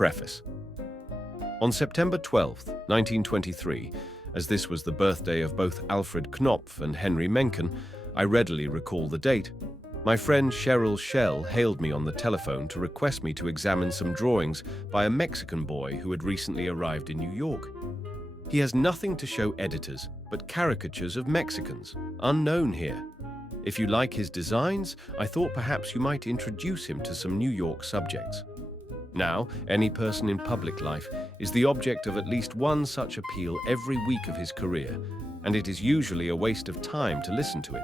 Preface. On September 12, 1923, as this was the birthday of both Alfred Knopf and Henry Mencken, I readily recall the date, my friend Cheryl Schell hailed me on the telephone to request me to examine some drawings by a Mexican boy who had recently arrived in New York. He has nothing to show editors but caricatures of Mexicans, unknown here. If you like his designs, I thought perhaps you might introduce him to some New York subjects. Now, any person in public life is the object of at least one such appeal every week of his career, and it is usually a waste of time to listen to it.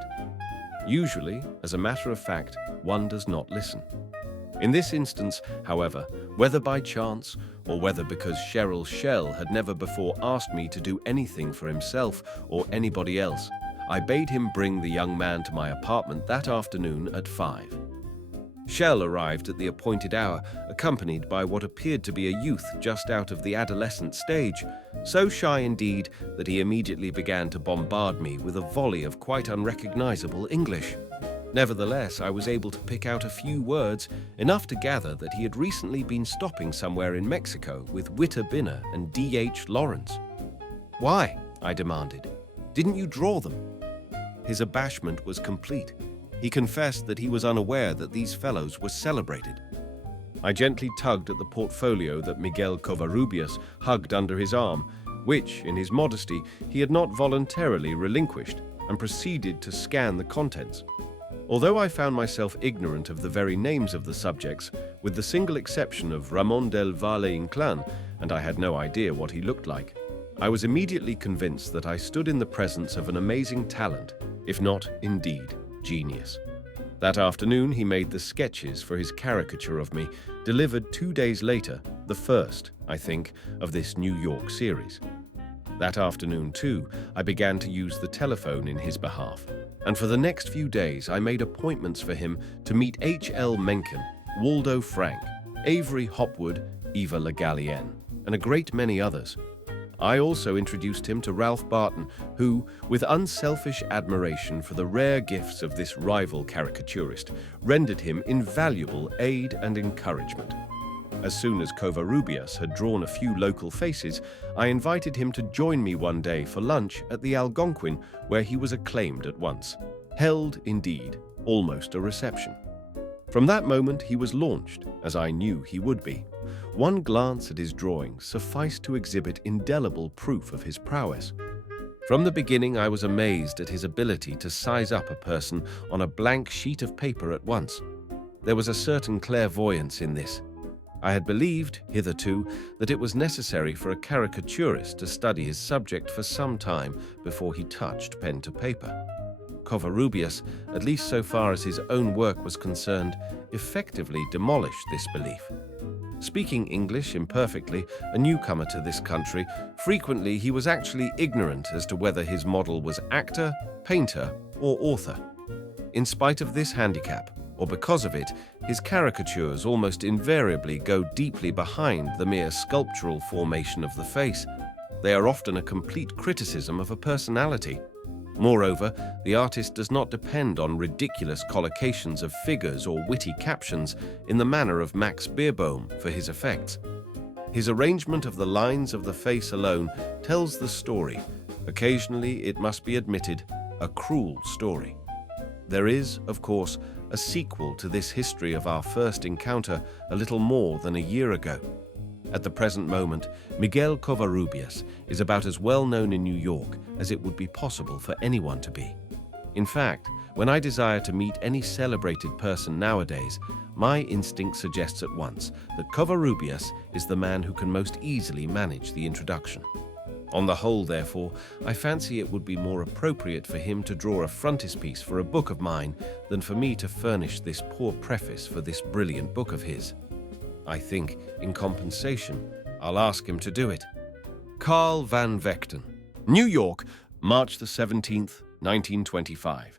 Usually, as a matter of fact, one does not listen. In this instance, however, whether by chance or whether because Cheryl Schell had never before asked me to do anything for himself or anybody else, I bade him bring the young man to my apartment that afternoon at 5. Schell arrived at the appointed hour, accompanied by what appeared to be a youth just out of the adolescent stage, so shy indeed that he immediately began to bombard me with a volley of quite unrecognizable English. Nevertheless, I was able to pick out a few words, enough to gather that he had recently been stopping somewhere in Mexico with Witter Binner and D.H. Lawrence. "Why?" I demanded. "Didn't you draw them?" His abashment was complete. He confessed that he was unaware that these fellows were celebrated. I gently tugged at the portfolio that Miguel Covarrubias hugged under his arm, which, in his modesty, he had not voluntarily relinquished, and proceeded to scan the contents. Although I found myself ignorant of the very names of the subjects, with the single exception of Ramon del Valle Inclán, and I had no idea what he looked like, I was immediately convinced that I stood in the presence of an amazing talent, if not, indeed, genius. That afternoon he made the sketches for his caricature of me, delivered 2 days later, the first, I think, of this New York series. That afternoon, too, I began to use the telephone in his behalf, and for the next few days I made appointments for him to meet H.L. Mencken, Waldo Frank, Avery Hopwood, Eva Le Gallienne, and a great many others. I also introduced him to Ralph Barton, who, with unselfish admiration for the rare gifts of this rival caricaturist, rendered him invaluable aid and encouragement. As soon as Covarrubias had drawn a few local faces, I invited him to join me one day for lunch at the Algonquin, where he was acclaimed at once. Held, indeed, almost a reception. From that moment he was launched, as I knew he would be. One glance at his drawings sufficed to exhibit indelible proof of his prowess. From the beginning I was amazed at his ability to size up a person on a blank sheet of paper at once. There was a certain clairvoyance in this. I had believed, hitherto, that it was necessary for a caricaturist to study his subject for some time before he touched pen to paper. Covarrubias, at least so far as his own work was concerned, effectively demolished this belief. Speaking English imperfectly, a newcomer to this country, frequently he was actually ignorant as to whether his model was actor, painter, or author. In spite of this handicap, or because of it, his caricatures almost invariably go deeply behind the mere sculptural formation of the face. They are often a complete criticism of a personality. Moreover, the artist does not depend on ridiculous collocations of figures or witty captions in the manner of Max Beerbohm for his effects. His arrangement of the lines of the face alone tells the story, occasionally, it must be admitted, a cruel story. There is, of course, a sequel to this history of our first encounter a little more than a year ago. At the present moment, Miguel Covarrubias is about as well known in New York as it would be possible for anyone to be. In fact, when I desire to meet any celebrated person nowadays, my instinct suggests at once that Covarrubias is the man who can most easily manage the introduction. On the whole, therefore, I fancy it would be more appropriate for him to draw a frontispiece for a book of mine than for me to furnish this poor preface for this brilliant book of his. I think, in compensation, I'll ask him to do it. Carl van Vechten, New York, March the 17th, 1925.